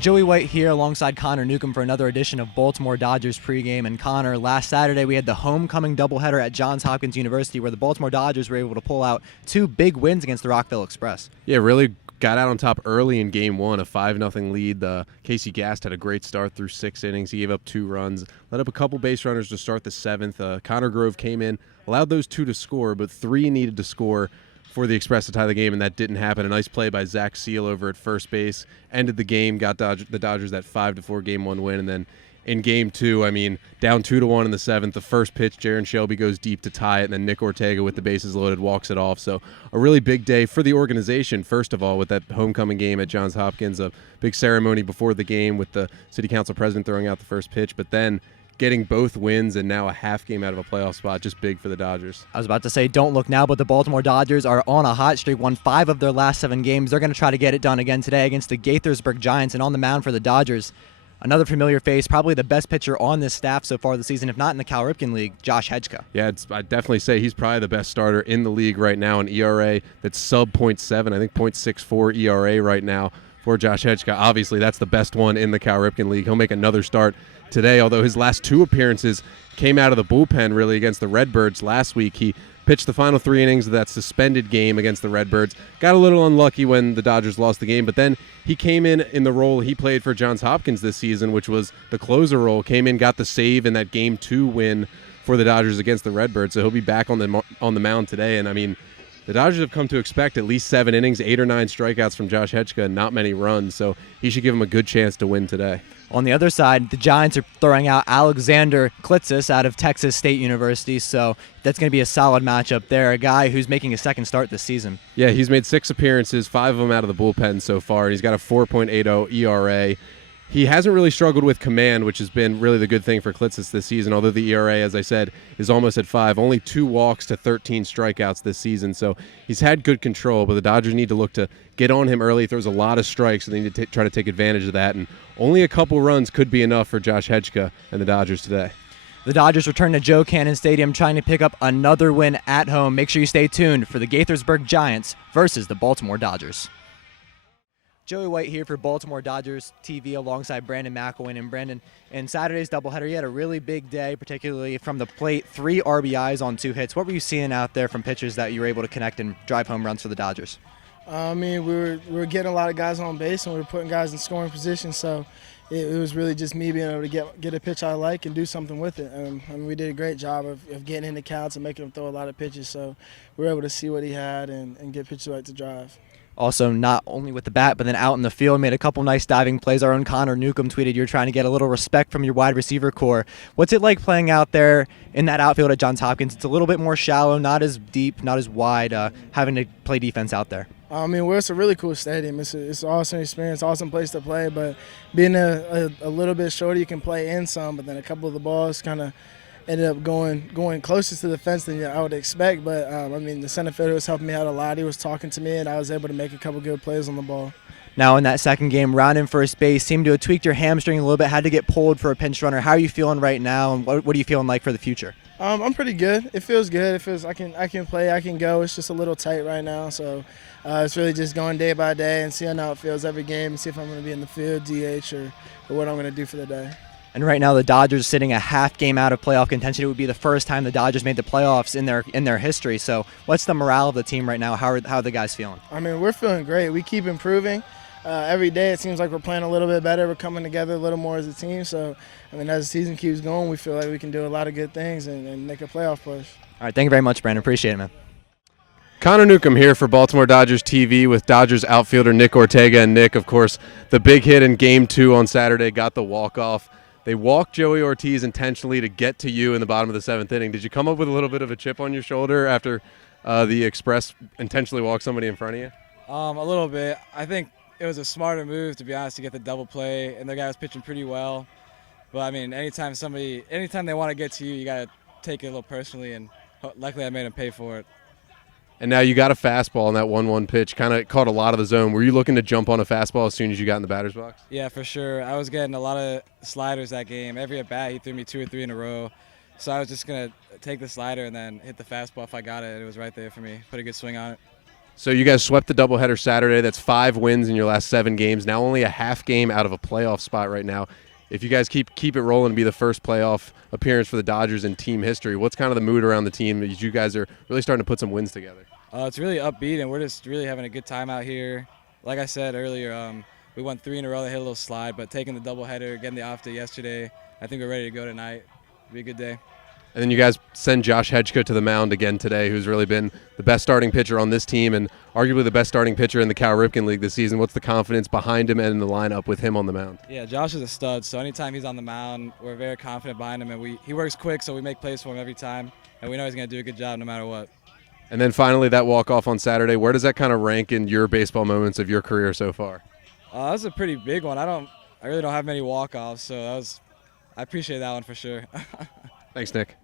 Joey White here alongside Connor Newcomb for another edition of Baltimore Dodgers pregame. And Connor, last Saturday we had the homecoming doubleheader at Johns Hopkins University where the Baltimore Dodgers were able to pull out two big wins against the Rockville Express. Yeah, really got out on top early in Game 1, a 5-0 lead. Casey Gast had a great start through 6 innings. He gave up 2 runs, let up a couple base runners to start the 7th. Connor Grove came in, allowed those 2 to score, but 3 needed to score for the Express to tie the game, and that didn't happen. A nice play by Zach Seal over at first base ended the game, got the Dodgers that 5-4 Game 1 win, and then in Game 2, down 2-1 in the 7th, the first pitch, Jaron Shelby goes deep to tie it, and then Nick Ortega with the bases loaded walks it off. So a really big day for the organization, first of all, with that homecoming game at Johns Hopkins, a big ceremony before the game with the city council president throwing out the first pitch, but then getting both wins and now a half game out of a playoff spot, just big for the Dodgers. I was about to say, don't look now, but the Baltimore Dodgers are on a hot streak, won 5 of their last 7 games. They're going to try to get it done again today against the Gaithersburg Giants, and on the mound for the Dodgers, another familiar face, probably the best pitcher on this staff so far this season, if not in the Cal Ripken League, Josh Hedgeka. Yeah, I'd definitely say he's probably the best starter in the league right now, an ERA that's sub .7, I think .64 ERA right now for Josh Hedgeka. Obviously, that's the best one in the Cal Ripken League. He'll make another start today, although his last 2 appearances came out of the bullpen really against the Redbirds last week. He pitched the final 3 innings of that suspended game against the Redbirds. Got a little unlucky when the Dodgers lost the game, but then he came in the role he played for Johns Hopkins this season, which was the closer role. Came in, got the save in that Game 2 win for the Dodgers against the Redbirds, so he'll be back on the mound today. And the Dodgers have come to expect at least 7 innings, 8 or 9 strikeouts from Josh Hedgeka, and not many runs, so he should give him a good chance to win today. On the other side, the Giants are throwing out Alexander Klitzis out of Texas State University, so that's going to be a solid matchup there, a guy who's making his second start this season. Yeah, he's made 6 appearances, 5 of them out of the bullpen so far, and he's got a 4.80 ERA. He hasn't really struggled with command, which has been really the good thing for Klitzis this season, although the ERA, as I said, is almost at 5. Only 2 walks to 13 strikeouts this season, so he's had good control, but the Dodgers need to look to get on him early. He throws a lot of strikes, so they need to try to take advantage of that, and only a couple runs could be enough for Josh Hedgeka and the Dodgers today. The Dodgers return to Joe Cannon Stadium trying to pick up another win at home. Make sure you stay tuned for the Gaithersburg Giants versus the Baltimore Dodgers. Joey White here for Baltimore Dodgers TV alongside Brandon McElwain. And Brandon, in Saturday's doubleheader, you had a really big day, particularly from the plate, 3 RBIs on 2 hits. What were you seeing out there from pitchers that you were able to connect and drive home runs for the Dodgers? We were getting a lot of guys on base, and we were putting guys in scoring position, so it was really just me being able to get a pitch I like and do something with it. We did a great job of getting into counts and making him throw a lot of pitches, so we were able to see what he had and get pitches right to drive. Also, not only with the bat, but then out in the field, made a couple nice diving plays. Our own Connor Newcomb tweeted you're trying to get a little respect from your wide receiver core. What's it like playing out there in that outfield at Johns Hopkins? It's a little bit more shallow, not as deep, not as wide, having to play defense out there. It's a really cool stadium. It's an awesome experience, awesome place to play, but being a little bit shorter, you can play in some, but then a couple of the balls kind of ended up going closest to the fence than I would expect. But, the center fielder was helping me out a lot. He was talking to me, and I was able to make a couple good plays on the ball. Now in that second game, rounding first base, seemed to have tweaked your hamstring a little bit, had to get pulled for a pinch runner. How are you feeling right now, and what are you feeling like for the future? I'm pretty good. It feels good. It feels I can play, I can go. It's just a little tight right now, so it's really just going day by day and seeing how it feels every game and see if I'm going to be in the field, DH, or what I'm going to do for the day. And right now the Dodgers are sitting a half game out of playoff contention. It would be the first time the Dodgers made the playoffs in their history. So what's the morale of the team right now? How are the guys feeling? We're feeling great. We keep improving. Every day it seems like we're playing a little bit better. We're coming together a little more as a team. So, as the season keeps going, we feel like we can do a lot of good things and make a playoff push. All right, thank you very much, Brandon. Appreciate it, man. Connor Newcomb here for Baltimore Dodgers TV with Dodgers outfielder Nick Ortega. And Nick, of course, the big hit in Game 2 on Saturday, got the walk-off. They walked Joey Ortiz intentionally to get to you in the bottom of the 7th inning. Did you come up with a little bit of a chip on your shoulder after the Express intentionally walked somebody in front of you? A little bit. I think it was a smarter move, to be honest, to get the double play, and the guy was pitching pretty well. But, anytime they want to get to you, you got to take it a little personally, and luckily I made him pay for it. And now you got a fastball on that 1-1 pitch, kind of caught a lot of the zone. Were you looking to jump on a fastball as soon as you got in the batter's box? Yeah, for sure. I was getting a lot of sliders that game. Every at bat, he threw me 2 or 3 in a row. So I was just going to take the slider and then hit the fastball if I got it. It was right there for me. Put a good swing on it. So you guys swept the doubleheader Saturday. That's 5 wins in your last 7 games. Now only a half game out of a playoff spot right now. If you guys keep it rolling and be the first playoff appearance for the Dodgers in team history, what's kind of the mood around the team as you guys are really starting to put some wins together? It's really upbeat, and we're just really having a good time out here. Like I said earlier, we won 3 in a row that hit a little slide, but taking the doubleheader, getting the off day yesterday, I think we're ready to go tonight. It'll be a good day. And then you guys send Josh Hedgeko to the mound again today, who's really been the best starting pitcher on this team and arguably the best starting pitcher in the Cal Ripken League this season. What's the confidence behind him and in the lineup with him on the mound? Yeah, Josh is a stud, so anytime he's on the mound, we're very confident behind him, and he works quick, so we make plays for him every time, and we know he's going to do a good job no matter what. And then finally, that walk-off on Saturday, where does that kind of rank in your baseball moments of your career so far? That was a pretty big one. I really don't have many walk-offs, so I appreciate that one for sure. Thanks, Nick.